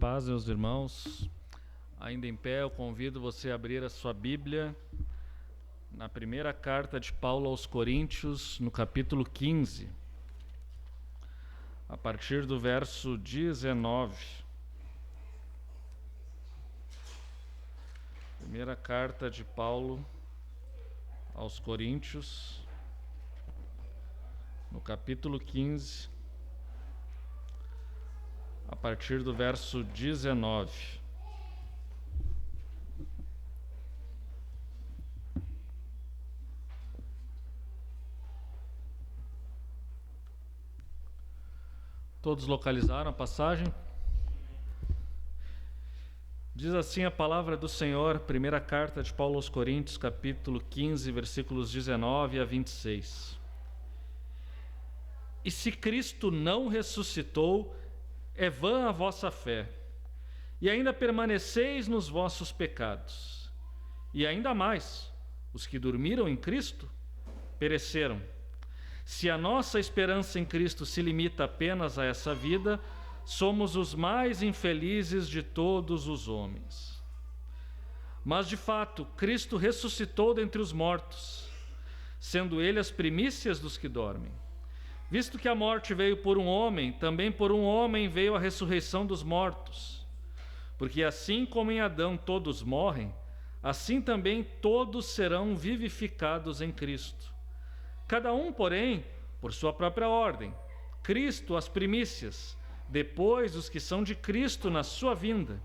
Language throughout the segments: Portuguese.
paz, meus irmãos. Ainda em pé, eu convido você a abrir a sua Bíblia na primeira carta de Paulo aos Coríntios, no capítulo 15, a partir do verso 19. Primeira carta de Paulo aos Coríntios, no capítulo 15, a partir do verso 19. Todos localizaram a passagem? Diz assim a palavra do Senhor, primeira carta de Paulo aos Coríntios, capítulo 15, versículos 19 a 26. E se Cristo não ressuscitou, é vã a vossa fé, e ainda permaneceis nos vossos pecados. E ainda mais, os que dormiram em Cristo pereceram. Se a nossa esperança em Cristo se limita apenas a essa vida, somos os mais infelizes de todos os homens. Mas, de fato, Cristo ressuscitou dentre os mortos, sendo Ele as primícias dos que dormem. Visto que a morte veio por um homem, também por um homem veio a ressurreição dos mortos. Porque assim como em Adão todos morrem, assim também todos serão vivificados em Cristo. Cada um, porém, por sua própria ordem. Cristo as primícias, depois os que são de Cristo na sua vinda.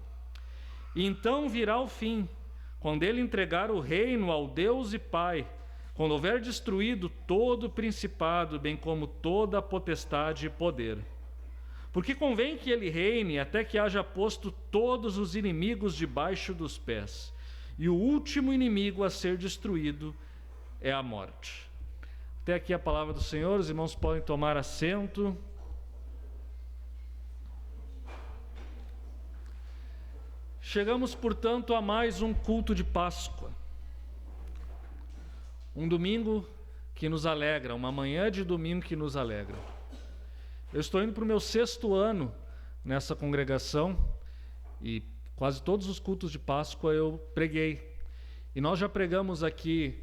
E então virá o fim, quando Ele entregar o reino ao Deus e Pai, quando houver destruído todo o principado, bem como toda a potestade e poder. Porque convém que Ele reine até que haja posto todos os inimigos debaixo dos pés. E o último inimigo a ser destruído é a morte. Até aqui a palavra do Senhor. Os irmãos podem tomar assento. Chegamos, portanto, a mais um culto de Páscoa. Um domingo que nos alegra, uma manhã de domingo que nos alegra. Eu estou indo para o meu 6º ano nessa congregação e quase todos os cultos de Páscoa eu preguei. E nós já pregamos aqui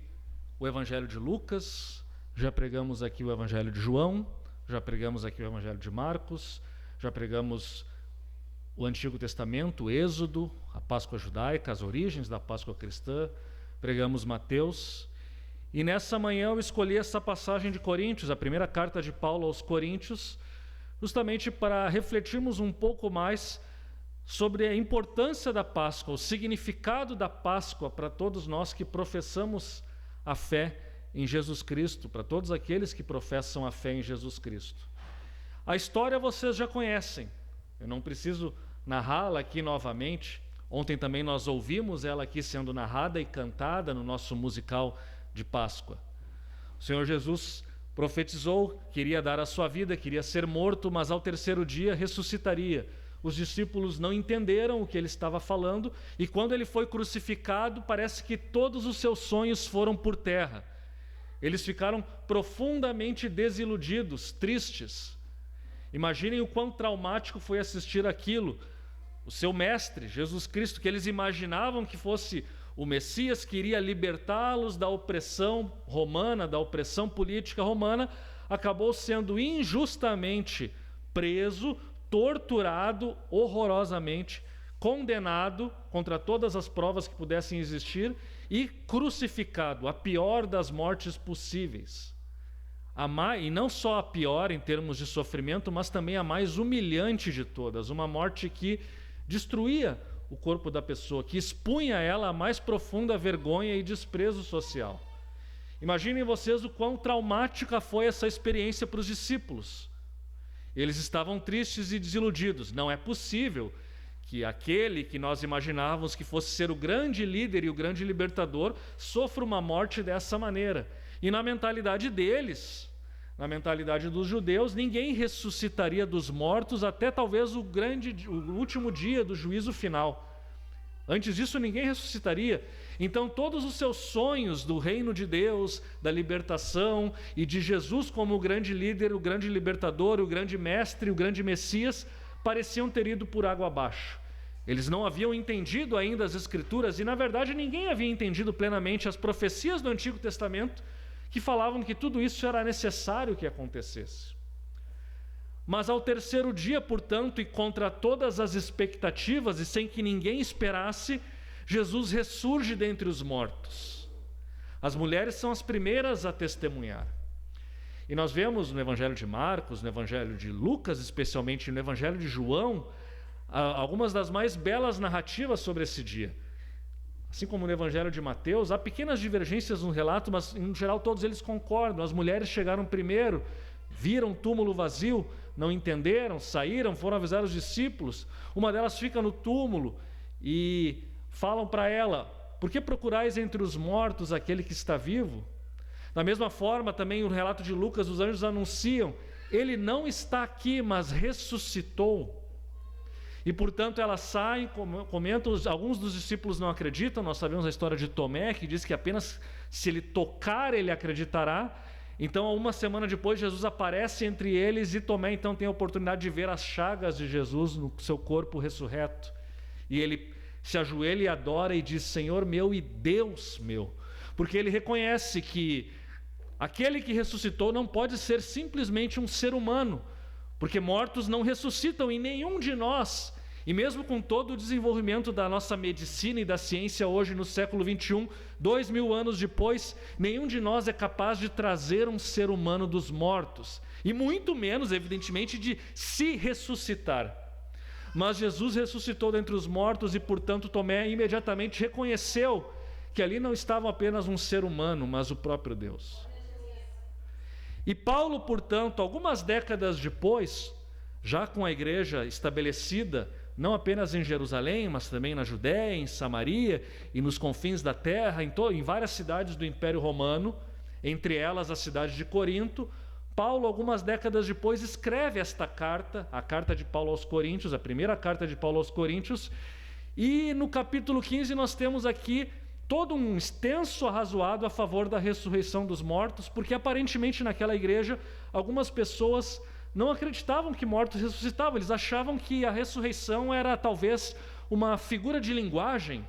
o Evangelho de Lucas, já pregamos aqui o Evangelho de João, já pregamos aqui o Evangelho de Marcos, já pregamos o Antigo Testamento, o Êxodo, a Páscoa judaica, as origens da Páscoa cristã, pregamos Mateus. E nessa manhã eu escolhi essa passagem de Coríntios, a primeira carta de Paulo aos Coríntios, justamente para refletirmos um pouco mais sobre a importância da Páscoa, o significado da Páscoa para todos nós que professamos a fé em Jesus Cristo, para todos aqueles que professam a fé em Jesus Cristo. A história vocês já conhecem, eu não preciso narrá-la aqui novamente. Ontem também nós ouvimos ela aqui sendo narrada e cantada no nosso musical de Páscoa. O Senhor Jesus profetizou, queria dar a sua vida, queria ser morto, mas ao 3º dia ressuscitaria. Os discípulos não entenderam o que ele estava falando, e quando ele foi crucificado, parece que todos os seus sonhos foram por terra. Eles ficaram profundamente desiludidos, tristes. Imaginem o quão traumático foi assistir aquilo. O seu mestre, Jesus Cristo, que eles imaginavam que fosse o Messias, que iria libertá-los da opressão romana, da opressão política romana, acabou sendo injustamente preso, torturado horrorosamente, condenado contra todas as provas que pudessem existir e crucificado, a pior das mortes possíveis. E não só a pior em termos de sofrimento, mas também a mais humilhante de todas, uma morte que destruía o corpo da pessoa, que expunha ela a mais profunda vergonha e desprezo social. Imaginem vocês o quão traumática foi essa experiência para os discípulos. Eles estavam tristes e desiludidos. Não é possível que aquele que nós imaginávamos que fosse ser o grande líder e o grande libertador sofra uma morte dessa maneira. E na mentalidade deles, na mentalidade dos judeus, ninguém ressuscitaria dos mortos até talvez o último dia do juízo final. Antes disso ninguém ressuscitaria. Então todos os seus sonhos do reino de Deus, da libertação e de Jesus como o grande líder, o grande libertador, o grande mestre, o grande Messias, pareciam ter ido por água abaixo. Eles não haviam entendido ainda as Escrituras e, na verdade, ninguém havia entendido plenamente as profecias do Antigo Testamento que falavam que tudo isso era necessário que acontecesse. Mas ao terceiro dia, portanto, e contra todas as expectativas e sem que ninguém esperasse, Jesus ressurge dentre os mortos. As mulheres são as primeiras a testemunhar. E nós vemos no Evangelho de Marcos, no Evangelho de Lucas, especialmente no Evangelho de João, algumas das mais belas narrativas sobre esse dia. Assim como no Evangelho de Mateus, há pequenas divergências no relato, mas em geral todos eles concordam. As mulheres chegaram primeiro, viram o túmulo vazio, não entenderam, saíram, foram avisar os discípulos. Uma delas fica no túmulo e falam para ela: por que procurais entre os mortos aquele que está vivo? Da mesma forma, também no relato de Lucas, os anjos anunciam: ele não está aqui, mas ressuscitou. E portanto ela sai, comenta, alguns dos discípulos não acreditam. Nós sabemos a história de Tomé, que diz que apenas se ele tocar ele acreditará. Então, uma semana depois, Jesus aparece entre eles e Tomé então tem a oportunidade de ver as chagas de Jesus no seu corpo ressurreto. E ele se ajoelha e adora e diz: Senhor meu e Deus meu. Porque ele reconhece que aquele que ressuscitou não pode ser simplesmente um ser humano, porque mortos não ressuscitam em nenhum de nós. E mesmo com todo o desenvolvimento da nossa medicina e da ciência hoje no século XXI, 2000 anos depois, nenhum de nós é capaz de trazer um ser humano dos mortos, e muito menos, evidentemente, de se ressuscitar. Mas Jesus ressuscitou dentre os mortos e, portanto, Tomé imediatamente reconheceu que ali não estava apenas um ser humano, mas o próprio Deus. E Paulo, portanto, algumas décadas depois, já com a igreja estabelecida, não apenas em Jerusalém, mas também na Judéia, em Samaria e nos confins da terra, em várias cidades do Império Romano, entre elas a cidade de Corinto, Paulo, algumas décadas depois, escreve esta carta, a carta de Paulo aos Coríntios, a primeira carta de Paulo aos Coríntios, e no capítulo 15 nós temos aqui todo um extenso arrazoado a favor da ressurreição dos mortos, porque aparentemente naquela igreja algumas pessoas não acreditavam que mortos ressuscitavam. Eles achavam que a ressurreição era talvez uma figura de linguagem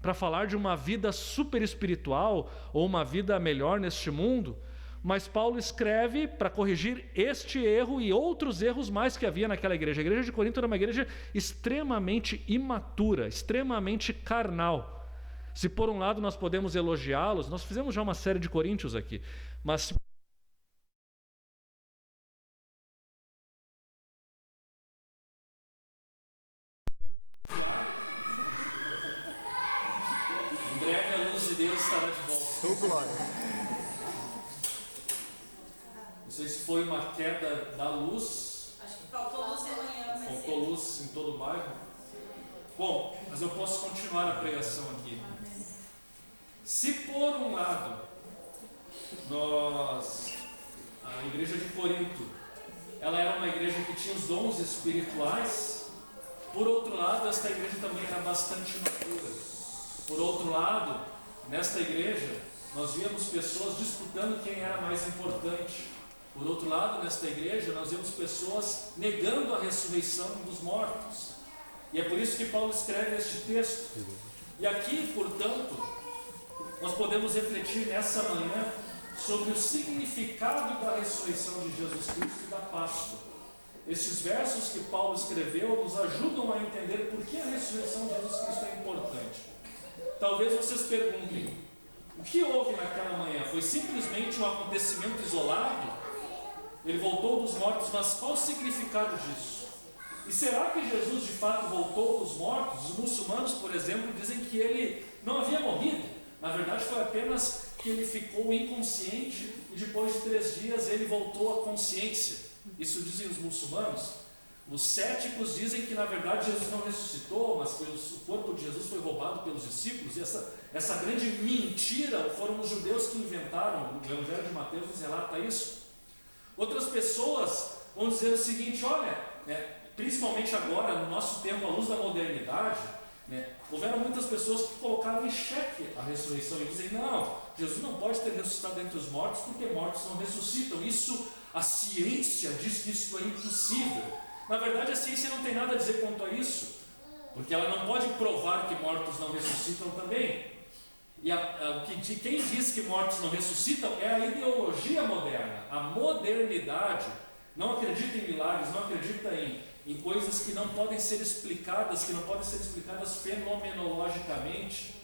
para falar de uma vida super espiritual ou uma vida melhor neste mundo. Mas Paulo escreve para corrigir este erro e outros erros mais que havia naquela igreja. A igreja de Corinto era uma igreja extremamente imatura, extremamente carnal. Se por um lado nós podemos elogiá-los, nós fizemos já uma série de Coríntios aqui, mas em breve a luz de Deus estará de volta. Glória. Não sei se foi uma queda da luz. Acho que faltou luz de manhã. Faltou luz em todo o bairro. Bom, mas eu posso continuar a pregação aqui. Se por um lado a igreja de Corinto, ela era uma igreja que tinha os dons espirituais, por outro lado esta igreja também era bastante madura. Por outro lado, nesta igreja nós víamos pessoas disputando quem era mais importante. Por outro lado, nesta igreja nós vemos pessoas negando a ressurreição dos mortos. E é por isso que Paulo escreve este texto. E aqui, portanto, nós podemos refletir nessa manhã sobre o significado da ressurreição de Jesus Cristo e da Páscoa. Esses versos que Paulo escreveu nos ajudam a entender por que a ressurreição de Jesus Cristo é importante. Talvez vocês perguntem: o que houve naquela manhã? Foi simplesmente um acontecimento isolado? Ele voltou dos mortos, mas qual o significado disso? E será que Jesus de fato voltou dos mortos? Os muçulmanos, por exemplo, dizem que ele não havia morrido. Na verdade foi apenas que ele ficou inconsciente e depois de 3 dias ele voltou à consciência. Isso dizem os muçulmanos. Os céticos dizem que na verdade Jesus não ressuscitou, mas que o corpo de Jesus foi roubado pelos discípulos. E essa grande mentira foram os judeus que inventaram. O Evangelho de Mateus nos relata isso. Outras pessoas vão dizer o seguinte: olha, principalmente agora, no nosso tempo, à luz da modernidade, houveram muitas pessoas que colocaram em xeque a ressurreição e dizem: não, Jesus não pode ter ressuscitado dentre os mortos porque mortos não ressuscitam. A ciência diz que isso é impossível. Na verdade, a ciência não tem nada a dizer quanto a isso. porque ela não pode provar que mortos não ressuscitam também. E quem diz que mortos não ressuscitam é a ideologia moderna. A modernidade não acredita em milagres, não acredita em coisas que não podem ser explicadas, fenomenologicamente,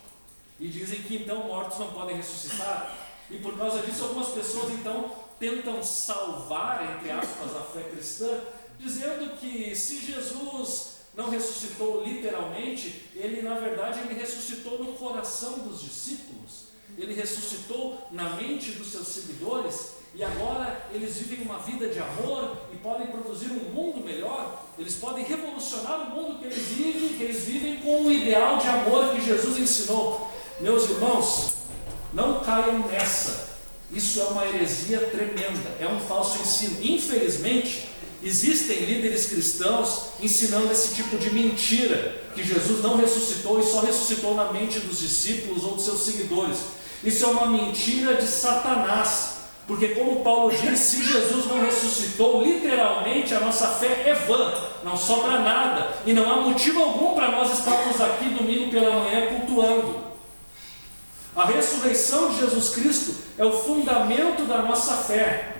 e dizem que então mortos não podem ressuscitar. E por causa disso algumas pessoas então tentam salvar, entre aspas, a fé cristã, dizendo que se Jesus não ressuscitou literalmente, ele na verdade ele ressuscitou no coração dos discípulos, ele ressuscitou na mente dos seus seguidores, e agora eles vivem uma vida de amor e podem produzir um mundo melhor, eles podem revolucionar o mundo que eles vivem com o ideal de amor que Jesus ensinou. Meus irmãos, não caiam nessa, isso é uma heresia tremenda, é um falso ensino. Infelizmente, existem líderes cristãos ensinando esse tipo de mentira, que Jesus não ressuscitou e só ressuscitou na mente dos discípulos ou dos seus seguidores. Isso é uma mentira de Satanás, porque como Paulo diz, se Jesus não ressuscitou, literalmente a nossa fé é vã, não sobra nada, e não há motivo algum para nós estarmos aqui domingo pela manhã cultuando. A ressurreição de Jesus Cristo é o fundamento da nossa fé.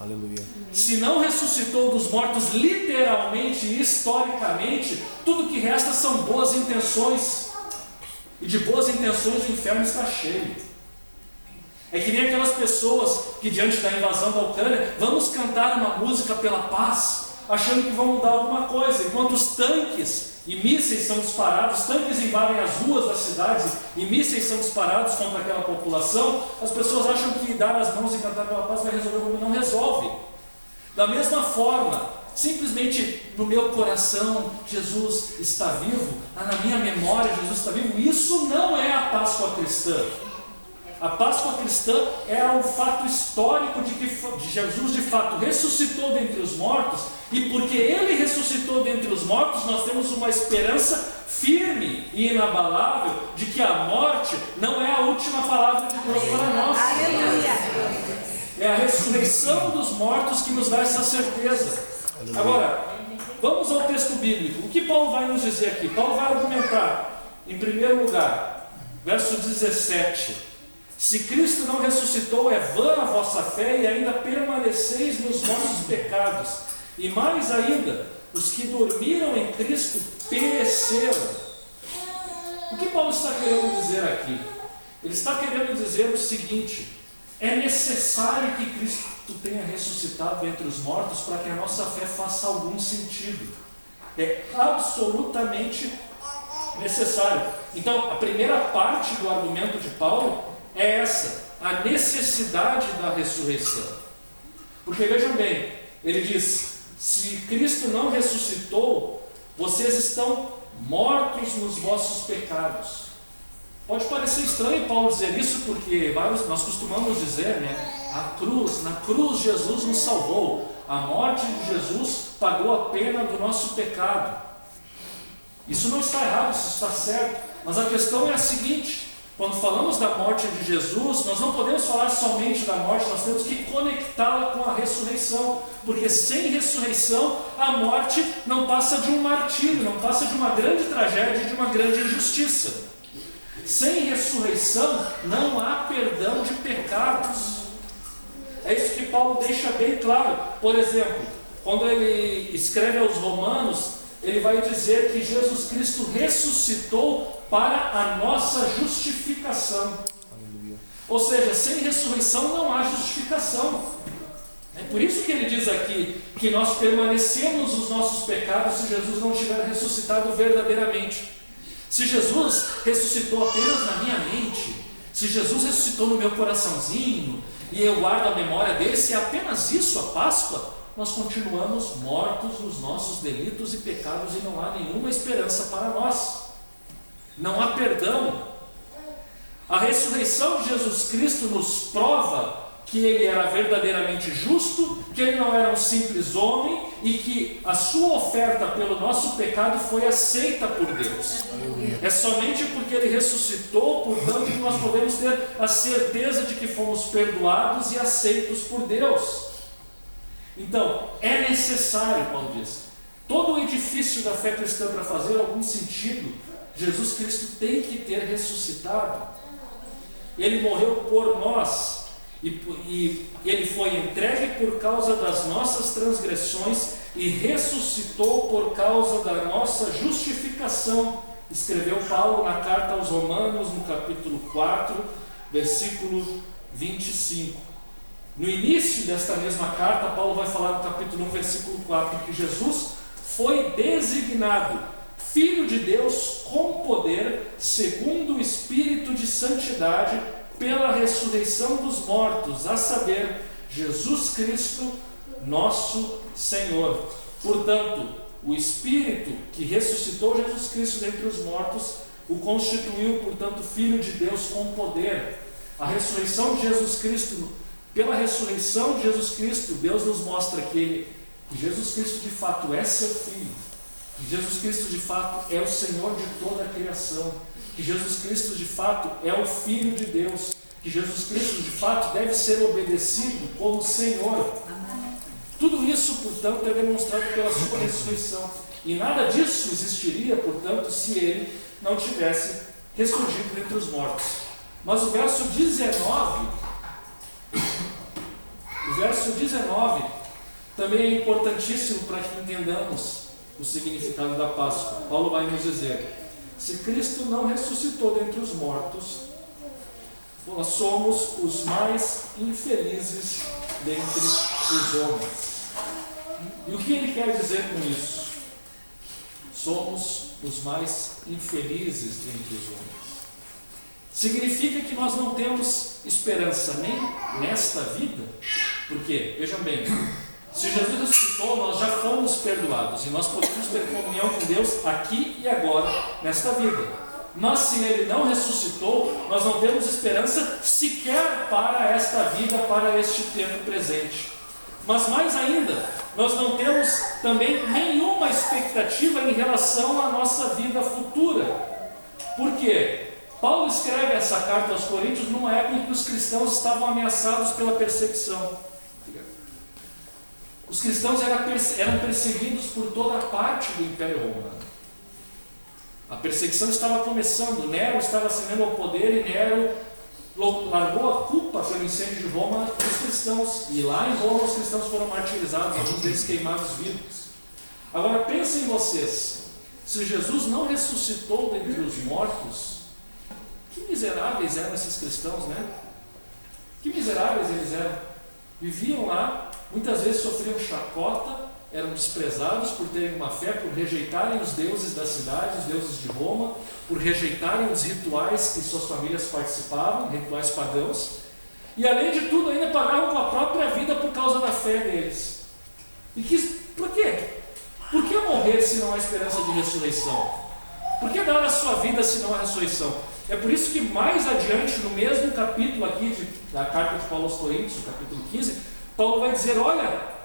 Aleluia. Se não ressuscitou dos mortos literalmente e historicamente, tudo que resta são boas intenções, e de boas intenções o inferno está cheio. É que nem aquelas pessoas que diante da invasão da Ucrânia, vamos cantar uma música pela paz, achando que vão mudar alguma coisa, enquanto os tanques e mísseis são disparados, tanques invadem as ruas das cidades e mísseis são disparados contra aquela população, as pessoas acham que dar as mãos e cantar pela paz vai resolver o problema. Não resolve. Da mesma forma, simplesmente no meu coração Jesus está vivo, na minha memória Jesus está vivo, isso não é a Páscoa cristã. A Páscoa cristã é um fato histórico de que Jesus de fato ressuscitou dentre os mortos, e porque Ele ressuscitou dentre os mortos, nós temos uma esperança firme e inabalável de que a morte não é a última palavra de Deus para nós. Aleluia. É a ressurreição dos mortos que nos dá essa certeza. Agora, vamos ao texto bíblico. O que Paulo vai nos dizer aqui? Paulo vai argumentar, em primeiro lugar, verso 17: se Cristo não ressuscitou, é vã a vossa fé e ainda permaneceis nos vossos pecados. E mais ainda, os que dormiram em Cristo pereceram. O que Paulo está querendo dizer aqui? Ele está querendo dizer o seguinte: é necessário que Cristo tenha ressuscitado entre os mortos para que a nossa fé faça algum sentido. É absolutamente necessário. Então, a primeira parte do argumento de Paulo é essa, a necessidade da ressurreição. Porque vejam bem, ele diz: se Cristo não ressuscitou, vocês estão mortos nos vossos pecados. Pode parecer estranho Paulo dizer isso, porque nós costumamos dizer, na cruz Jesus nos salvou, a morte de Jesus pagou a pena do nosso pecado. Isso não está errado, isso está certo, mas a questão é a seguinte: quando falamos da morte de Jesus, nós não podemos falar somente da morte, nós temos que conectá-la com a ressurreição, porque sem ressurreição a morte não passa de um martírio, não passa de uma grande tragédia, de uma grande injustiça. Sem ressurreição não há perdão de pecados. É isso que Paulo deixa bem claro. Por exemplo, quando ele escreve aos Romanos, ele vai dizer que Jesus Cristo ressuscitou para a nossa justificação. Aleluia. Ou seja, sem ressurreição não há justificação. É por isso que ele diz aqui que nós permanecemos nos nossos pecados se Jesus não tiver ressuscitado verdadeiramente. Se Jesus ressuscitou apenas na minha mente, se Jesus ressuscitou no meu coraçãozinho e eu guardo a memória dele, se é apenas isso a Páscoa, nós continuamos mortos nos nossos delitos e pecados e não há nenhuma esperança para nós. Não há perdão. A ressurreição de Jesus Cristo nos prova que Ele era verdadeiramente justo, que Ele não era um simples homem e que a sua oferta pelo nosso pecado foi aceita por Deus. Aleluia. É somente porque Ele ressuscitou, portanto, que nós podemos ter a certeza de que fomos perdoados e aceitos por Deus. Então, é necessário, Paulo diz, todo o edifício da fé cristã, para fazer algum sentido, Jesus Cristo tem que ter ressuscitado. Ele morreu por nós e ele foi entregue por causa das nossas transgressões e ressuscitou por causa da nossa justificação, escreveu Paulo na carta aos Romanos, no capítulo 4, versículo 25. No início desta mesma carta, Paulo vai falar no capítulo 1, versículo 4, que Jesus foi designado Filho de Deus com poder, segundo o Espírito de Santidade, pela ressurreição dos mortos, a saber, Jesus Cristo, nosso Senhor. Portanto, o Espírito que ressuscitou Jesus Cristo dentre os mortos, o constituiu, portanto, Filho de Deus com poder. A ressurreição de Jesus Cristo, pela ressurreição de Jesus Cristo, Deus nos mostra que Jesus Cristo de fato é seu Filho, que Jesus Cristo de fato é o Senhor de toda a criação, que Jesus Cristo de fato é o Filho de Deus, que Jesus Cristo de fato deve ser obedecido como Senhor. Tudo isso, portanto, é demonstrado pela sua ressurreição. E nada disso existiria, portanto, se ele não tivesse ressurgido entre os mortos. Mas o verso 19 também é importantíssimo para que entendamos o significado da Páscoa. Paulo vai nos dizer: se Cristo não ressuscitou dentre os mortos, nós somos os mais infelizes dentre os homens. E o que ele quer dizer com isso? Somos os mais infelizes dentre os homens. Significa que nós não temos esperança nem nesta vida, porque, vejam bem, se Jesus ressuscitou, nós já fomos perdoados e nós podemos ter comunhão com Deus aqui e agora, nesta vida. Mas se ele não ressuscitou, nós não temos esperança sequer para esta vida, para este tempo presente. Mas mais ainda, nós não temos também nenhuma expectativa em relação à nossa vida futura. Por quê? Paulo escreve essa carta aos Coríntios numa época em que os cristãos estavam ameaçados pela perseguição. Os cristãos eram perseguidos por toda a parte do Império Romano. A perseguição estava começando, Nero estava ascendendo ao poder e Nero largou a culpa pelo incêndio de Roma dos cristãos. E lá em Roma os cristãos foram martirizados, alguns deles queimados vivos. Agora pensem vocês, se Jesus não ressuscitou dentre os mortos, que miseráveis eram esses cristãos, né? Que miseráveis eles eram. Viviam lá, muitas vezes sofriam chacota, eram desprezados por terem uma fé, por rejeitarem os deuses da cidade, os deuses de Roma, por rejeitarem os rituais que suas famílias participavam, rituais pagãos, e além de tudo ainda pagavam com a própria vida por causa da fé deles. Por quê? Por que morrer se não há esperança de ressurreição? Por que dar a sua vida se não há ressurreição? É por isso que mais adiante, no mesmo capítulo aqui da carta de Paulo aos Coríntios, no capítulo 15, Paulo vai dizer: olha,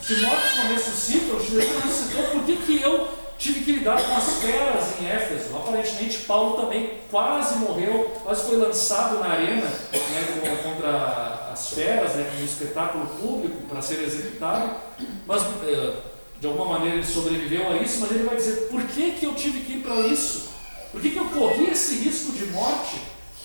se mortos não ressuscitam, se Jesus ressuscitou, por que eu tive que lidar com as feras em Éfeso? Aparentemente Paulo também quase morreu, quase foi lançado na arena, né, contra as feras, né, como um espetáculo público para ser executado, mas de alguma maneira ele sobreviveu a isso. Mas ele vai dizer: por que eu tive que ir para isso? Por que eu corri esse risco de morte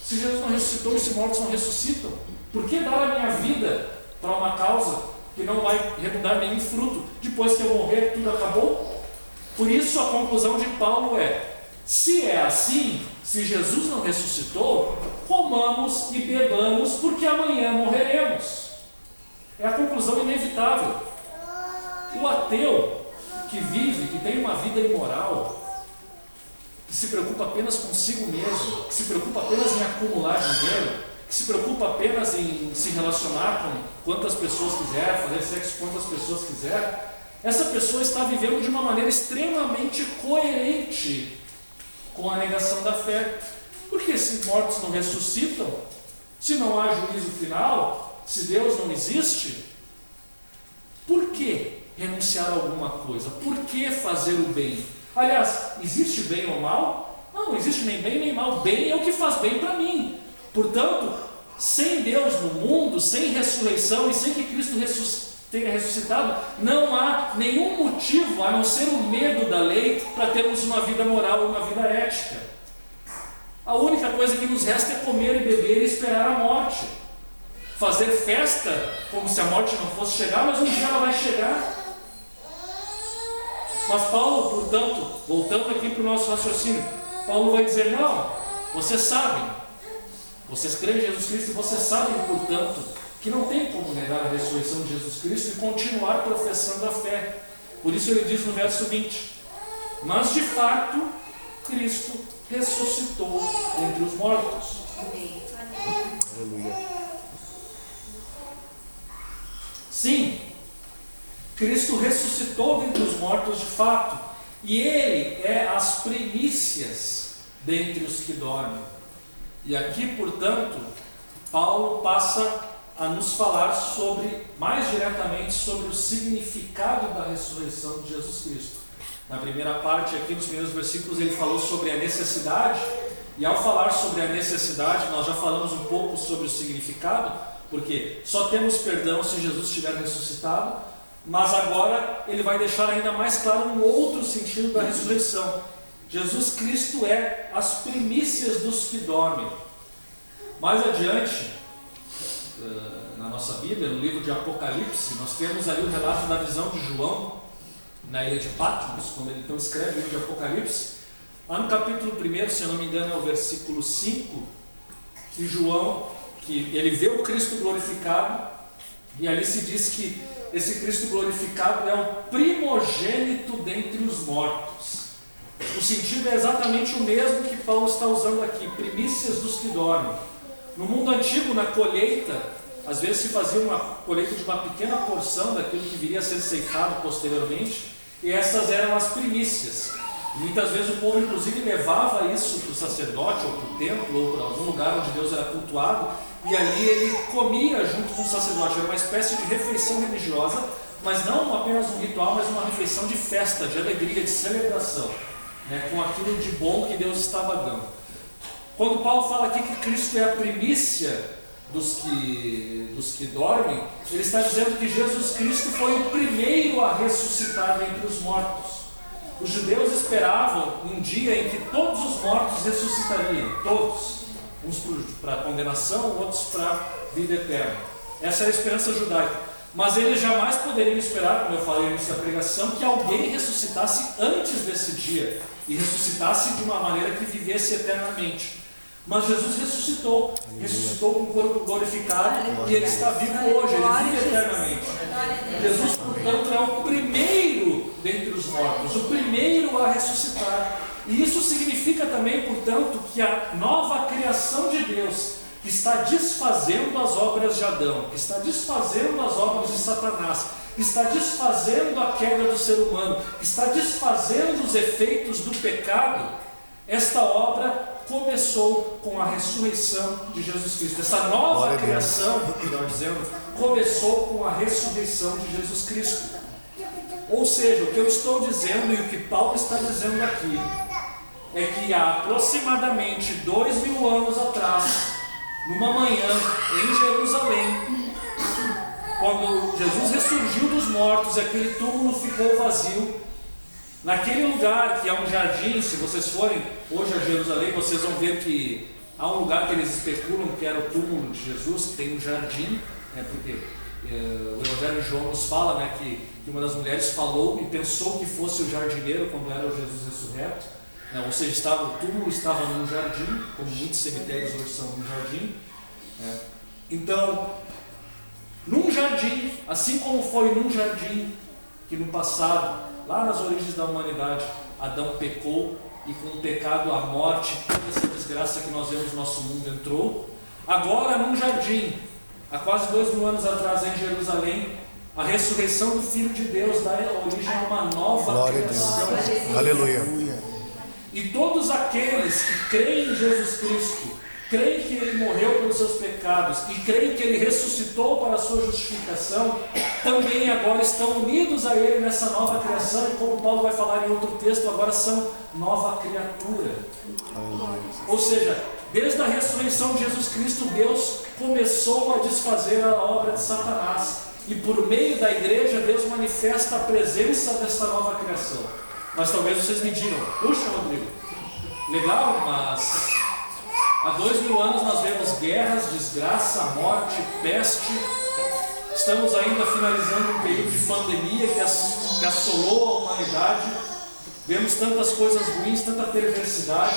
se Jesus não ressuscitou e se mortos não ressuscitam? Por que dar a minha vida para uma causa que não vai redundar nenhum fruto? Depois que eu morrer, tudo acabou? Por isso a conclusão de Paulo é: se é assim, se Jesus não ressuscitou, comamos e bebamos, porque amanhã morreremos. É a conclusão inevitável. O ateu que vive, que tem uma vida imoral, que se preocupa apenas consigo mesmo, que se preocupa apenas em acumular dinheiro, que se preocupa apenas em se relacionar com quantas pessoas quiser, fazer sexo com quantas pessoas quiser, essa pessoa está vivendo de uma maneira extremamente coerente com a negação da fé. Porque se mortos não ressuscitam, se não há juízo final, se Deus não existe, por que renunciar a alguma coisa? Por que fazer o bem? Aliás, existe bem ou mal? Não existe nem bem nem mal. Bem é o que faz bem para mim. Portanto, sem Deus no mundo, sem ressurreição e sem que Cristo tenha ressuscitado, não há nenhum motivo a não ser o medo da lei para termos uma vida moral, uma vida ética. A única coisa que nos resta é comer e beber e esperar a morte. Fazer festa como se a morte não fosse chegar, mas um dia ela vai chegar. Mas Paulo, portanto, voltando aqui para o nosso raciocínio, Paulo vai dizer, não, vocês sabem, vocês creem em Jesus Cristo e vocês sabem, portanto, que não tem como negar a ressurreição de Jesus Cristo e continuar professando a fé. Por isso ele diz no verso 20, mas de fato, Cristo ressuscitou entre os mortos. Aleluia. Sim, Cristo ressuscitou dentre os mortos de fato, e Ele é as primícias dentre os que dormem. E aqui, portanto, Paulo passa a nos falar mais diretamente sobre o significado da ressurreição de Jesus Cristo. Na primeira parte, aqui nos primeiros versículos, ele falou sobre a necessidade, e ao falar sobre a necessidade, nós já falamos um pouco sobre o significado, porque só temos perdão se Jesus estiver ressuscitado, mas agora ele vai deixar ainda mais claro um outro sentido da ressurreição. Jesus Cristo é as primícias dos que dormem. Mais adiante, na nossa Bíblia, no livro de Apocalipse, nós temos ali o relato da visão de João na ilha de Patmos, quando ele então escreve o livro de Apocalipse. Lá no capítulo 1, se eu não me engano, é o versículo 5, que João, que ele vê o Cristo glorificado, e ali se diz que esse Cristo glorificado é o primogênito dentre os mortos. O sentido é exatamente o mesmo que Paulo está usando aqui, primícias dos que dormem. No mundo antigo, na colheita, às vezes se fazia uma colheita de uma pequena porção daquilo que viria a ser ceifado posteriormente, e essas eram as primícias. Muitas vezes o povo inclusive levava isso para o sacerdote, ou para o templo, ou para algum lugar onde Deus era cultuado, e ali ele comia junto com o sacerdote. Era uma espécie de refeição religiosa, mas não apenas um ritual, mas uma refeição de festa, de alegria, de celebração, né, com aquilo de bom que Deus estava dando. Quando Paulo fala aqui que Cristo é a primícia dos que dormem, ele está dizendo que Jesus Cristo foi o primeiro a ressuscitar dentre os mortos. Os judeus esperavam um dia em que todos os mortos ressuscitariam, todos, uns para condenação, outros para vida eterna. Essa é a esperança judaica. Mas eles jamais poderiam esperar, como eu falei no início da pregação, que alguém ressuscitasse antes desse dia e ressuscitasse de uma maneira que vivesse eternamente. Mas Jesus ressuscitou com o corpo glorificado, e Ele está vivo hoje, Ele vive eternamente. Jesus, portanto, é o primeiro dentre os mortos, o primeiro a ressuscitar. E isso significa também, portanto, que a nova criação de Deus, que está desfazendo as obras de Adão, que está desfazendo as obras de Satanás, que está desfazendo a queda do ser humano, que está desfazendo os efeitos do pecado, esta obra começou com a ressurreição de Jesus Cristo. Essa nova criação, melhor dizendo, começou com a ressurreição de Jesus Cristo. Ou seja, o que eu estou dizendo e o que Paulo está dizendo aqui é que há aproximadamente 2000 anos atrás, numa manhã em Jerusalém, quando Jesus ressurgiu dos mortos, aquele túmulo ficou vazio. Naquele lugar que é um jardim, se vocês forem hoje a Jerusalém, vocês vão ver que há um lugar que eles especulam que era o túmulo de Jesus, que tem um jardim, porque o Evangelho de João nos fala, né, que uma das mulheres falou e pensou que fosse o jardineiro quando era o Jesus ressurreto, né, ou seja, o túmulo estava num jardim, como muitos cemitérios hoje são num jardim. Então, num jardim, assim como foi num jardim que no passado, lá nas origens da humanidade, Adão pecou e com o pecado a morte, toda essa desgraça que nós vemos no nosso mundo entrou. Agora num jardim, há quase 2000 anos atrás em Jerusalém, a ressurreição do Filho de Deus dá origem a uma nova criação. Aleluia. E todos aqueles que creem em Jesus Cristo, creem que Ele morreu pelos seus pecados e creem que Ele ressuscitou para a sua justificação, também agora estão unidos a Ele nessa nova criação, e como Paulo vai falar em outro texto, agora são nova criatura. Ou seja, desde a ressurreição de Jesus Cristo, Deus começou a desfazer a obra de Satanás. e por meio da igreja Deus manifesta a presença desta nova criação. Mas talvez vocês me digam: puxa, Rodrigo, legal, mas há 2000 anos nós vemos guerras, desgraça, morte, peste. Estamos ainda finalizando um período de pandemia que assolou a humanidade. Vemos tantas coisas ruins, tanta perversidade.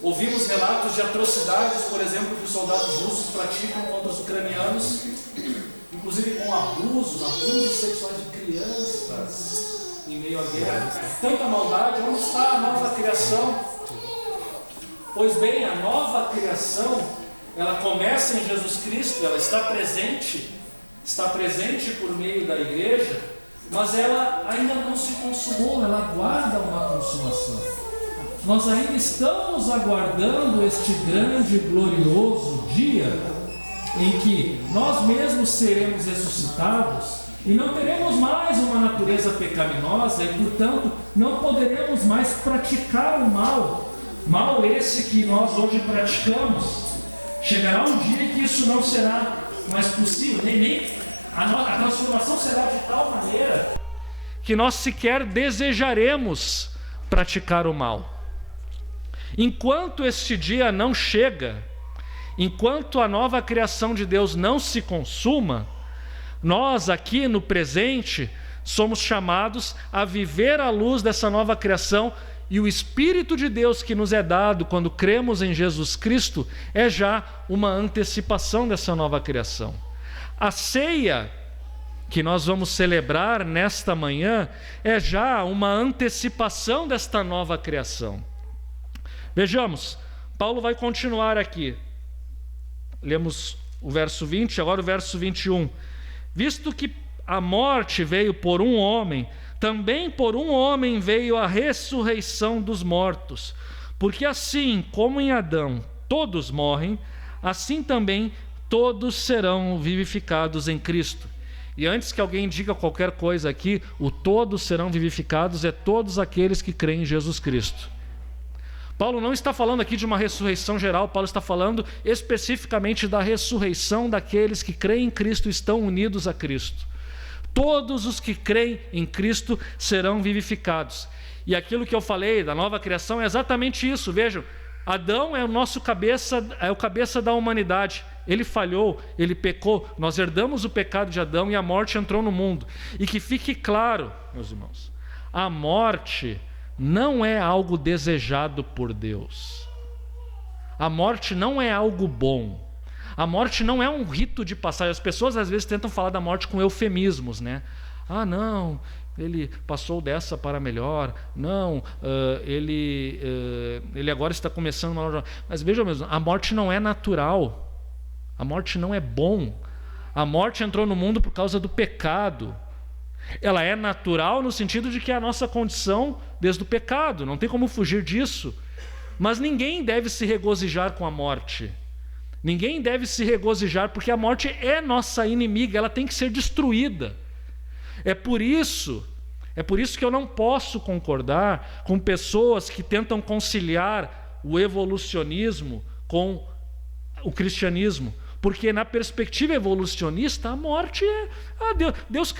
Ouvimos relatos de atrocidades, por exemplo, que os soldados russos praticam contra os ucranianos, inclusive com abusos sexuais de crianças em meio à guerra. Tanta maldade. Onde está a nova criação? Pois bem, a nova criação, ela começa em Jesus Cristo, ela está presente por meio da igreja, mas ela ainda não se consumou, ela aguarda uma consumação. Nós ainda estamos aguardando este grande e glorioso dia em que nós mesmos seremos ressuscitados e não teremos mais uma natureza pecaminosa e, portanto, não poderemos mais praticar o mal. Mal esse que nós hoje praticamos. Chegará um dia em que isso não será mais possível, nem a transformação será de tal maneira que nós sequer desejaremos praticar o mal. Enquanto este dia não chega, enquanto a nova criação de Deus não se consuma, nós aqui no presente somos chamados a viver à luz dessa nova criação, e o Espírito de Deus que nos é dado quando cremos em Jesus Cristo é já uma antecipação dessa nova criação. A ceia que nós vamos celebrar nesta manhã é já uma antecipação desta nova criação. Vejamos, Paulo vai continuar aqui. Lemos o verso 20, agora o verso 21. Visto que a morte veio por um homem, também por um homem veio a ressurreição dos mortos. Porque assim como em Adão todos morrem, assim também todos serão vivificados em Cristo. E antes que alguém diga qualquer coisa aqui, o todos serão vivificados é todos aqueles que creem em Jesus Cristo. Paulo não está falando aqui de uma ressurreição geral, Paulo está falando especificamente da ressurreição daqueles que creem em Cristo e estão unidos a Cristo. Todos os que creem em Cristo serão vivificados. E aquilo que eu falei da nova criação é exatamente isso. Vejam, Adão é o nosso cabeça, é o cabeça da humanidade. Ele falhou, ele pecou, nós herdamos o pecado de Adão e a morte entrou no mundo. E que fique claro, meus irmãos, a morte não é algo desejado por Deus. A morte não é algo bom. A morte não é um rito de passagem. As pessoas às vezes tentam falar da morte com eufemismos, né? Ah, não, ele passou dessa para melhor. Não, ele agora está começando uma nova... Mas veja mesmo, a morte não é natural. A morte não é bom. A morte entrou no mundo por causa do pecado. Ela é natural no sentido de que é a nossa condição desde o pecado. Não tem como fugir disso. Mas ninguém deve se regozijar com a morte. Ninguém deve se regozijar, porque a morte é nossa inimiga, ela tem que ser destruída. É por isso que eu não posso concordar com pessoas que tentam conciliar o evolucionismo com o cristianismo, porque na perspectiva evolucionista a morte é... Deus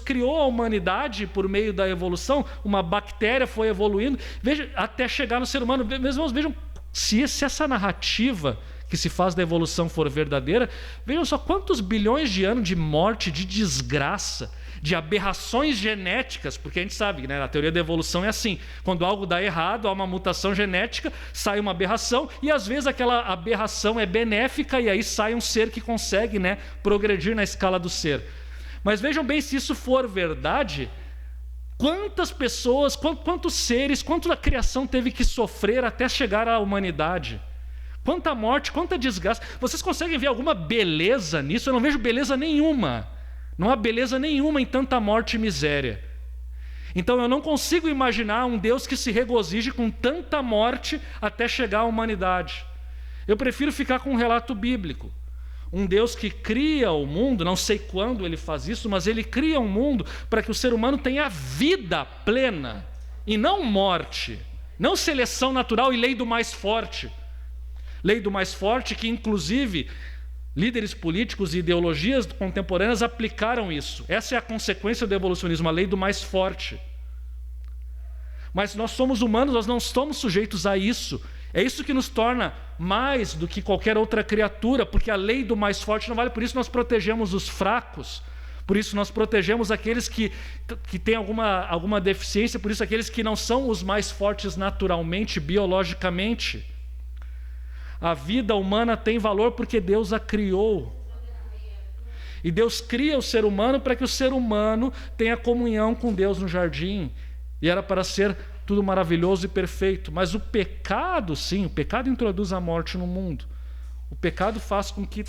criou a humanidade por meio da evolução, uma bactéria foi evoluindo, veja, até chegar no ser humano. Vejam, se essa narrativa que se faz da evolução for verdadeira, vejam só quantos bilhões de anos de morte, de desgraça, de aberrações genéticas, porque a gente sabe, né, a teoria da evolução é assim, quando algo dá errado, há uma mutação genética, sai uma aberração, e às vezes aquela aberração é benéfica, e aí sai um ser que consegue, né, progredir na escala do ser. Mas vejam bem, se isso for verdade, quantas pessoas, quantos seres, quanto a criação teve que sofrer até chegar à humanidade? Quanta morte, quanta desgraça. Vocês conseguem ver alguma beleza nisso? Eu não vejo beleza nenhuma. Não há beleza nenhuma em tanta morte e miséria. Então eu não consigo imaginar um Deus que se regozije com tanta morte até chegar à humanidade. Eu prefiro ficar com um relato bíblico. Um Deus que cria o mundo, não sei quando ele faz isso, mas ele cria um mundo para que o ser humano tenha vida plena e não morte, não seleção natural e lei do mais forte. Lei do mais forte que, inclusive, Líderes políticos e ideologias contemporâneas aplicaram isso. Essa é a consequência do evolucionismo, a lei do mais forte. Mas nós somos humanos, nós não estamos sujeitos a isso. É isso que nos torna mais do que qualquer outra criatura, porque a lei do mais forte não vale. Por isso nós protegemos os fracos, por isso nós protegemos aqueles que têm alguma deficiência, por isso aqueles que não são os mais fortes naturalmente, biologicamente. A vida humana tem valor porque Deus a criou. E Deus cria o ser humano para que o ser humano tenha comunhão com Deus no jardim. E era para ser tudo maravilhoso e perfeito. Mas o pecado, sim, o pecado introduz a morte no mundo. O pecado faz com que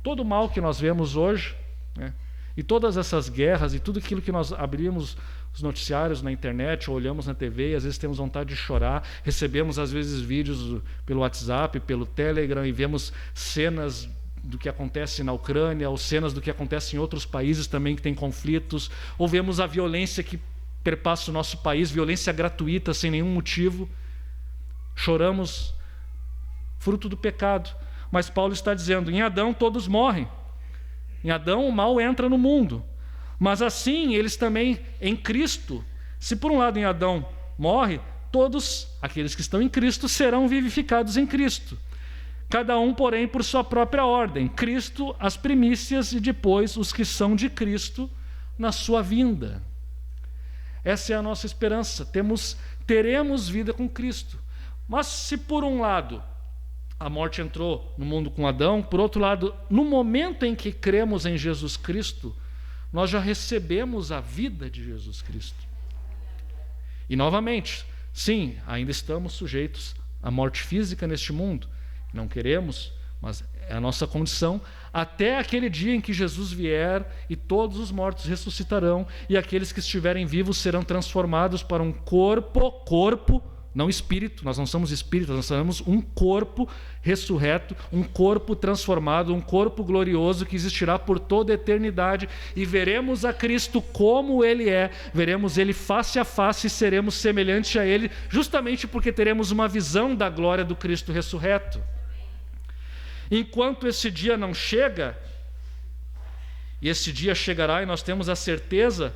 todo o mal que nós vemos hoje, né, e todas essas guerras e tudo aquilo que nós abrimos os noticiários na internet, ou olhamos na TV, e às vezes temos vontade de chorar, recebemos às vezes vídeos pelo WhatsApp, pelo Telegram, e vemos cenas do que acontece na Ucrânia, ou cenas do que acontece em outros países também que têm conflitos, ou vemos a violência que perpassa o nosso país, violência gratuita, sem nenhum motivo. Choramos, fruto do pecado. Mas Paulo está dizendo, em Adão todos morrem. Em Adão o mal entra no mundo. Mas assim, eles também, em Cristo, se por um lado em Adão morre, todos aqueles que estão em Cristo serão vivificados em Cristo. Cada um, porém, por sua própria ordem. Cristo, as primícias, e depois os que são de Cristo na sua vinda. Essa é a nossa esperança. Teremos vida com Cristo. Mas se por um lado a morte entrou no mundo com Adão, por outro lado, no momento em que cremos em Jesus Cristo, nós já recebemos a vida de Jesus Cristo. E novamente, sim, ainda estamos sujeitos à morte física neste mundo. Não queremos, mas é a nossa condição, até aquele dia em que Jesus vier e todos os mortos ressuscitarão, e aqueles que estiverem vivos serão transformados para um corpo, não espírito, nós não somos espíritos, nós somos um corpo ressurreto, um corpo transformado, um corpo glorioso que existirá por toda a eternidade, e veremos a Cristo como Ele é, veremos Ele face a face e seremos semelhantes a Ele, justamente porque teremos uma visão da glória do Cristo ressurreto. Enquanto esse dia não chega, e esse dia chegará e nós temos a certeza,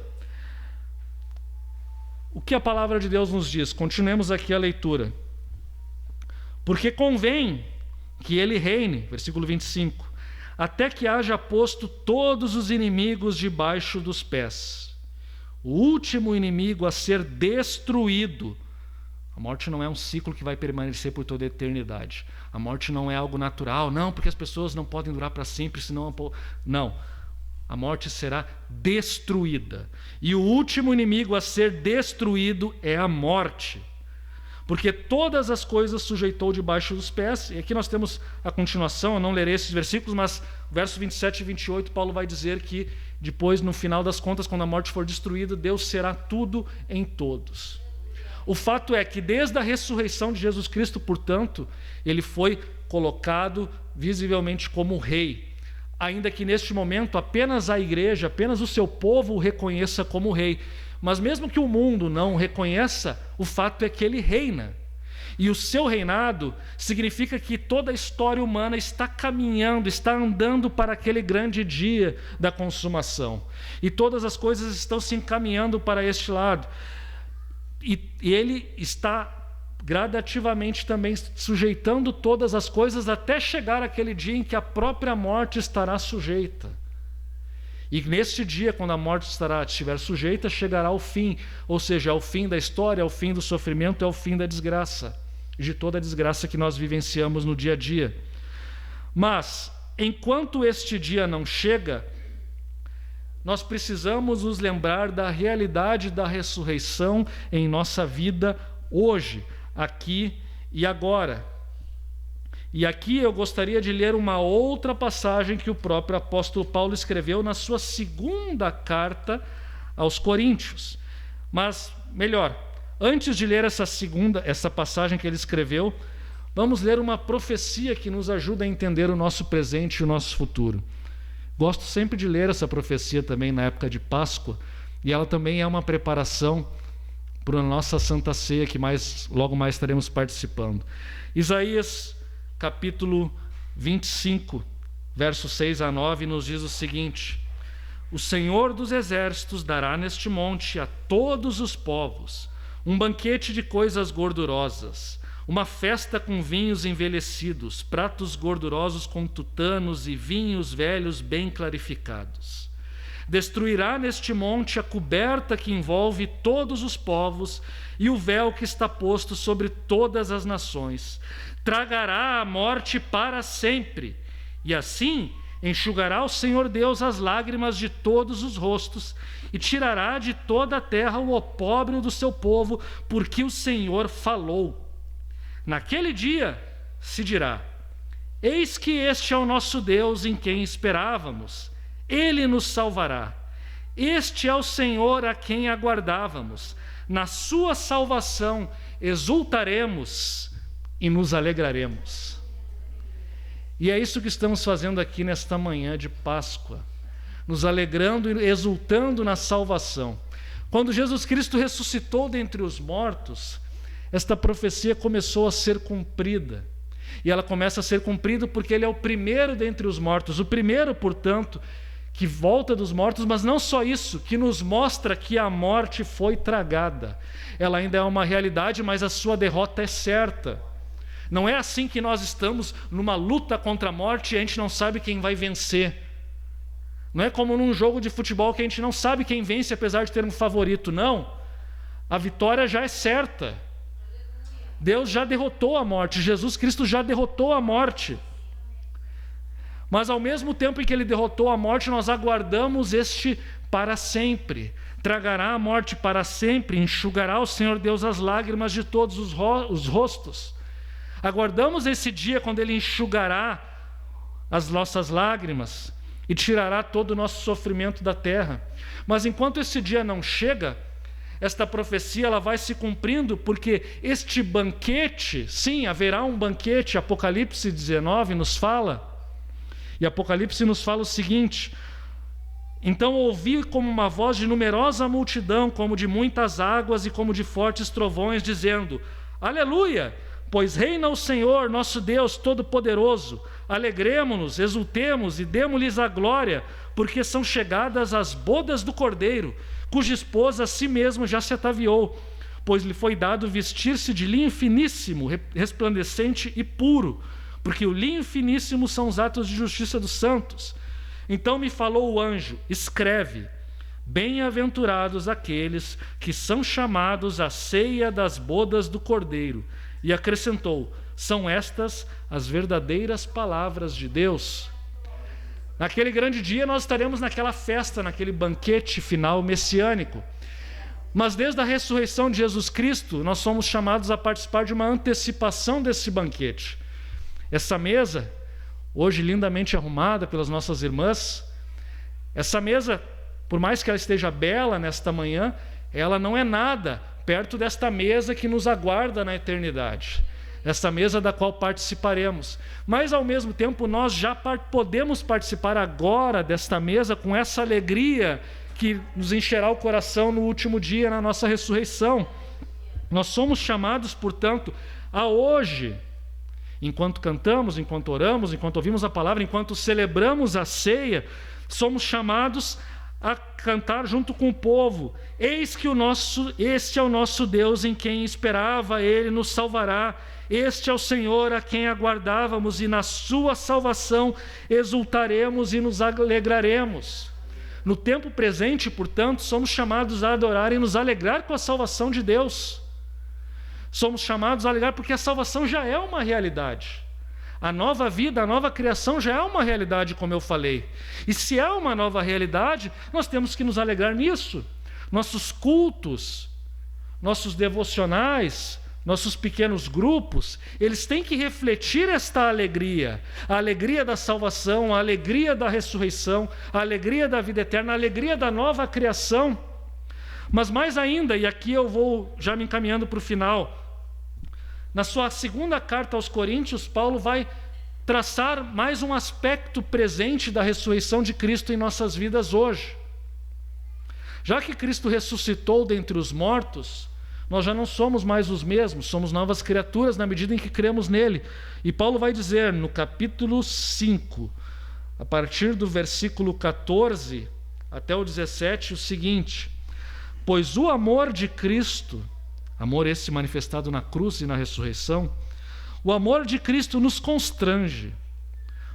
o que a palavra de Deus nos diz? Continuemos aqui a leitura. Porque convém que ele reine, versículo 25, até que haja posto todos os inimigos debaixo dos pés. O último inimigo a ser destruído. A morte não é um ciclo que vai permanecer por toda a eternidade. A morte não é algo natural, não, porque as pessoas não podem durar para sempre, senão... Não. A morte será destruída. E o último inimigo a ser destruído é a morte. Porque todas as coisas sujeitou debaixo dos pés. E aqui nós temos a continuação, eu não lerei esses versículos, mas versos 27 e 28, Paulo vai dizer que depois, no final das contas, quando a morte for destruída, Deus será tudo em todos. O fato é que desde a ressurreição de Jesus Cristo, portanto, ele foi colocado visivelmente como rei. Ainda que neste momento apenas a igreja, apenas o seu povo o reconheça como rei. Mas mesmo que o mundo não o reconheça, o fato é que ele reina. E o seu reinado significa que toda a história humana está caminhando, está andando para aquele grande dia da consumação. E todas as coisas estão se encaminhando para este lado. E ele está gradativamente também sujeitando todas as coisas até chegar aquele dia em que a própria morte estará sujeita. E neste dia, quando a morte estiver sujeita, chegará o fim, ou seja, é o fim da história, é o fim do sofrimento, é o fim da desgraça, de toda a desgraça que nós vivenciamos no dia a dia. Mas, enquanto este dia não chega, nós precisamos nos lembrar da realidade da ressurreição em nossa vida hoje, aqui e agora. E aqui eu gostaria de ler uma outra passagem que o próprio apóstolo Paulo escreveu na sua segunda carta aos Coríntios. Mas, melhor, antes de ler essa passagem que ele escreveu, vamos ler uma profecia que nos ajuda a entender o nosso presente e o nosso futuro. Gosto sempre de ler essa profecia também na época de Páscoa, e ela também é uma preparação para a nossa Santa Ceia, que logo mais estaremos participando. Isaías, capítulo 25, versos 6 a 9, nos diz o seguinte: o Senhor dos exércitos dará neste monte a todos os povos um banquete de coisas gordurosas, uma festa com vinhos envelhecidos, pratos gordurosos com tutanos e vinhos velhos bem clarificados. Destruirá neste monte a coberta que envolve todos os povos e o véu que está posto sobre todas as nações. Tragará a morte para sempre, e assim enxugará o Senhor Deus as lágrimas de todos os rostos e tirará de toda a terra o opróbrio do seu povo, porque o Senhor falou. Naquele dia se dirá: eis que este é o nosso Deus em quem esperávamos. Ele nos salvará. Este é o Senhor a quem aguardávamos. Na sua salvação exultaremos e nos alegraremos. E é isso que estamos fazendo aqui nesta manhã de Páscoa, nos alegrando e exultando na salvação. Quando Jesus Cristo ressuscitou dentre os mortos, esta profecia começou a ser cumprida. E ela começa a ser cumprida porque ele é o primeiro dentre os mortos, o primeiro, portanto, que volta dos mortos, mas não só isso, que nos mostra que a morte foi tragada. Ela ainda é uma realidade, mas a sua derrota é certa. Não é assim que nós estamos numa luta contra a morte e a gente não sabe quem vai vencer. Não é como num jogo de futebol que a gente não sabe quem vence, apesar de ter um favorito. Não. A vitória já é certa. Deus já derrotou a morte. Jesus Cristo já derrotou a morte. Mas ao mesmo tempo em que ele derrotou a morte, nós aguardamos este para sempre. Tragará a morte para sempre, enxugará o Senhor Deus as lágrimas de todos os rostos. Aguardamos esse dia quando ele enxugará as nossas lágrimas e tirará todo o nosso sofrimento da terra. Mas enquanto esse dia não chega, esta profecia ela vai se cumprindo, porque este banquete, sim, haverá um banquete. Apocalipse 19 nos fala. E Apocalipse nos fala o seguinte: então ouvi como uma voz de numerosa multidão, como de muitas águas e como de fortes trovões, dizendo: aleluia, pois reina o Senhor, nosso Deus Todo-Poderoso. Alegremo-nos, exultemos e demo-lhes a glória, porque são chegadas as bodas do Cordeiro, cuja esposa a si mesmo já se ataviou, pois lhe foi dado vestir-se de linho finíssimo, resplandecente e puro, porque o linho finíssimo são os atos de justiça dos santos. Então me falou o anjo: escreve, bem-aventurados aqueles que são chamados à ceia das bodas do Cordeiro. E acrescentou: são estas as verdadeiras palavras de Deus. Naquele grande dia nós estaremos naquela festa, naquele banquete final messiânico. Mas desde a ressurreição de Jesus Cristo, nós somos chamados a participar de uma antecipação desse banquete. Essa mesa, hoje lindamente arrumada pelas nossas irmãs, essa mesa, por mais que ela esteja bela nesta manhã, ela não é nada perto desta mesa que nos aguarda na eternidade, esta mesa da qual participaremos. Mas ao mesmo tempo nós já podemos participar agora desta mesa com essa alegria que nos encherá o coração no último dia, na nossa ressurreição. Nós somos chamados, portanto, a hoje, enquanto cantamos, enquanto oramos, enquanto ouvimos a palavra, enquanto celebramos a ceia, somos chamados a cantar junto com o povo: eis que este é o nosso Deus em quem esperava, ele nos salvará. Este é o Senhor a quem aguardávamos, e na sua salvação exultaremos e nos alegraremos. No tempo presente, portanto, somos chamados a adorar e nos alegrar com a salvação de Deus. Somos chamados a alegrar porque a salvação já é uma realidade. A nova vida, a nova criação já é uma realidade, como eu falei. E se é uma nova realidade, nós temos que nos alegrar nisso. Nossos cultos, nossos devocionais, nossos pequenos grupos, eles têm que refletir esta alegria. A alegria da salvação, a alegria da ressurreição, a alegria da vida eterna, a alegria da nova criação. Mas mais ainda, e aqui eu vou já me encaminhando para o final, na sua segunda carta aos Coríntios, Paulo vai traçar mais um aspecto presente da ressurreição de Cristo em nossas vidas hoje. Já que Cristo ressuscitou dentre os mortos, nós já não somos mais os mesmos, somos novas criaturas na medida em que cremos nele. E Paulo vai dizer no capítulo 5, a partir do versículo 14 até o 17, o seguinte: pois o amor de Cristo, amor esse manifestado na cruz e na ressurreição, o amor de Cristo nos constrange,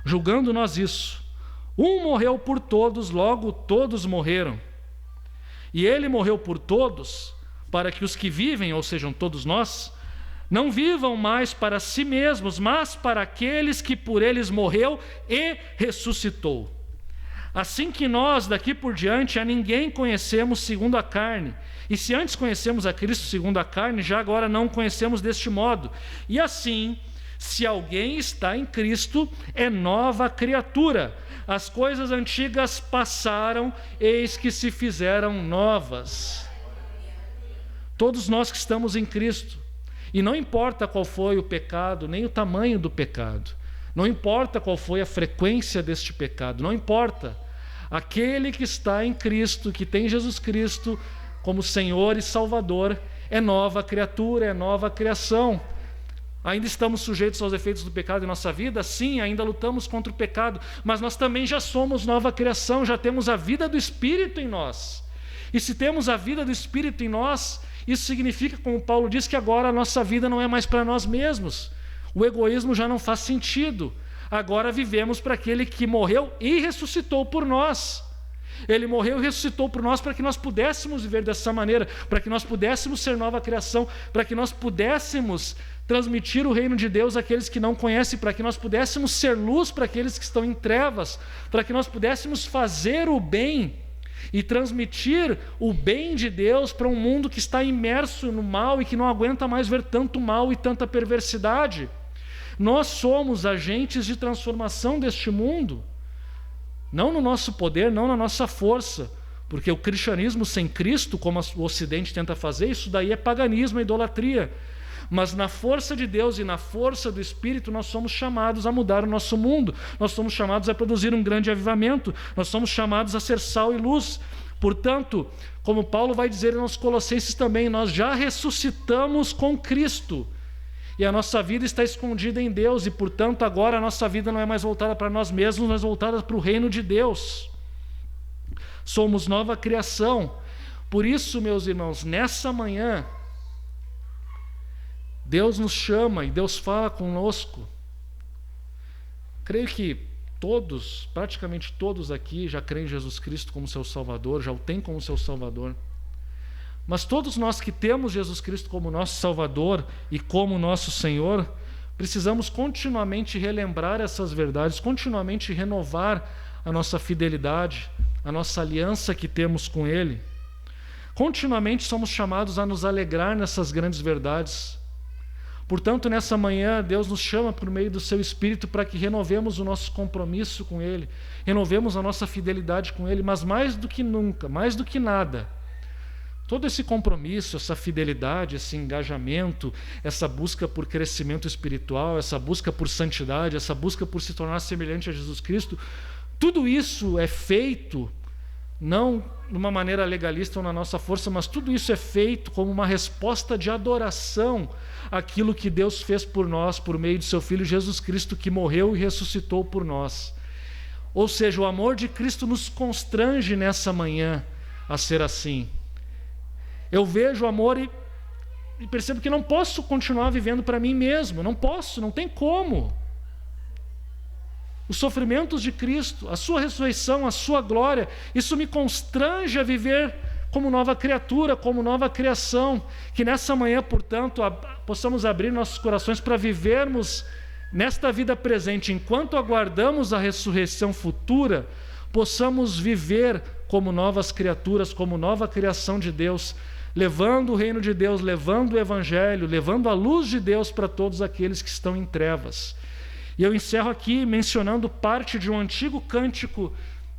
julgando nós isso. Um morreu por todos, logo todos morreram. E ele morreu por todos, para que os que vivem, ou sejam, todos nós, não vivam mais para si mesmos, mas para aqueles que por eles morreu e ressuscitou. Assim que nós, daqui por diante, a ninguém conhecemos segundo a carne. E se antes conhecemos a Cristo segundo a carne, já agora não o conhecemos deste modo. E assim, se alguém está em Cristo, é nova criatura. As coisas antigas passaram, eis que se fizeram novas. Todos nós que estamos em Cristo. E não importa qual foi o pecado, nem o tamanho do pecado. Não importa qual foi a frequência deste pecado, não importa. Aquele que está em Cristo, que tem Jesus Cristo como Senhor e Salvador, é nova criatura, é nova criação. Ainda estamos sujeitos aos efeitos do pecado em nossa vida? Sim, ainda lutamos contra o pecado, mas nós também já somos nova criação, já temos a vida do Espírito em nós. E se temos a vida do Espírito em nós, isso significa, como Paulo diz, que agora a nossa vida não é mais para nós mesmos. O egoísmo já não faz sentido. Agora vivemos para aquele que morreu e ressuscitou por nós. Ele morreu e ressuscitou por nós para que nós pudéssemos viver dessa maneira, para que nós pudéssemos ser nova criação, para que nós pudéssemos transmitir o reino de Deus àqueles que não conhecem, para que nós pudéssemos ser luz para aqueles que estão em trevas, para que nós pudéssemos fazer o bem e transmitir o bem de Deus para um mundo que está imerso no mal e que não aguenta mais ver tanto mal e tanta perversidade. Nós somos agentes de transformação deste mundo, não no nosso poder, não na nossa força, porque o cristianismo sem Cristo, como o Ocidente tenta fazer, isso daí é paganismo, é idolatria. Mas na força de Deus e na força do Espírito, nós somos chamados a mudar o nosso mundo, nós somos chamados a produzir um grande avivamento, nós somos chamados a ser sal e luz. Portanto, como Paulo vai dizer nos Colossenses também, nós já ressuscitamos com Cristo. E a nossa vida está escondida em Deus, e portanto agora a nossa vida não é mais voltada para nós mesmos, mas voltada para o reino de Deus. Somos nova criação. Por isso, meus irmãos, nessa manhã, Deus nos chama e Deus fala conosco. Creio que todos, praticamente todos aqui já creem em Jesus Cristo como seu Salvador, já o têm como seu Salvador. Mas todos nós que temos Jesus Cristo como nosso Salvador e como nosso Senhor, precisamos continuamente relembrar essas verdades, continuamente renovar a nossa fidelidade, a nossa aliança que temos com Ele. Continuamente somos chamados a nos alegrar nessas grandes verdades. Portanto, nessa manhã, Deus nos chama por meio do Seu Espírito para que renovemos o nosso compromisso com Ele, renovemos a nossa fidelidade com Ele, mas mais do que nunca, mais do que nada, todo esse compromisso, essa fidelidade, esse engajamento, essa busca por crescimento espiritual, essa busca por santidade, essa busca por se tornar semelhante a Jesus Cristo, tudo isso é feito não de uma maneira legalista ou na nossa força, mas tudo isso é feito como uma resposta de adoração àquilo que Deus fez por nós, por meio de seu Filho Jesus Cristo, que morreu e ressuscitou por nós. Ou seja, o amor de Cristo nos constrange nessa manhã a ser assim. Eu vejo o amor e percebo que não posso continuar vivendo para mim mesmo, não posso, não tem como. Os sofrimentos de Cristo, a sua ressurreição, a sua glória, isso me constrange a viver como nova criatura, como nova criação. Que nessa manhã, portanto, possamos abrir nossos corações para vivermos nesta vida presente, enquanto aguardamos a ressurreição futura, possamos viver como novas criaturas, como nova criação de Deus, levando o reino de Deus, levando o Evangelho, levando a luz de Deus para todos aqueles que estão em trevas. E eu encerro aqui mencionando parte de um antigo cântico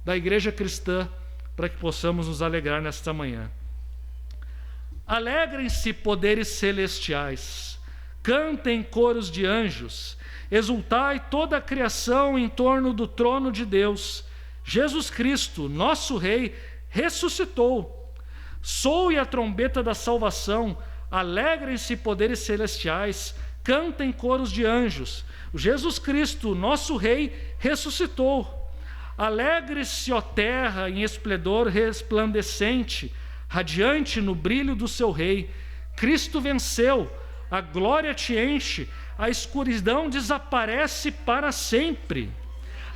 da igreja cristã, para que possamos nos alegrar nesta manhã. Alegrem-se, poderes celestiais, cantem coros de anjos, exultai toda a criação em torno do trono de Deus. Jesus Cristo, nosso Rei, ressuscitou. Soe a trombeta da salvação, alegrem-se, poderes celestiais, cantem coros de anjos. Jesus Cristo, nosso Rei, ressuscitou. Alegre-se, ó terra, em esplendor resplandecente, radiante no brilho do seu rei. Cristo venceu, a glória te enche, a escuridão desaparece para sempre.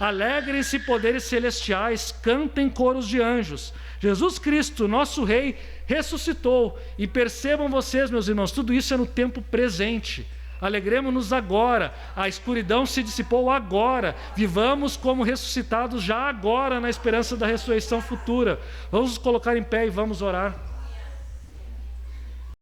Alegrem-se poderes celestiais, cantem coros de anjos. Jesus Cristo, nosso Rei, ressuscitou. E percebam vocês, meus irmãos, tudo isso é no tempo presente. Alegremos-nos agora, a escuridão se dissipou agora, vivamos como ressuscitados já agora, na esperança da ressurreição futura. Vamos nos colocar em pé e vamos orar.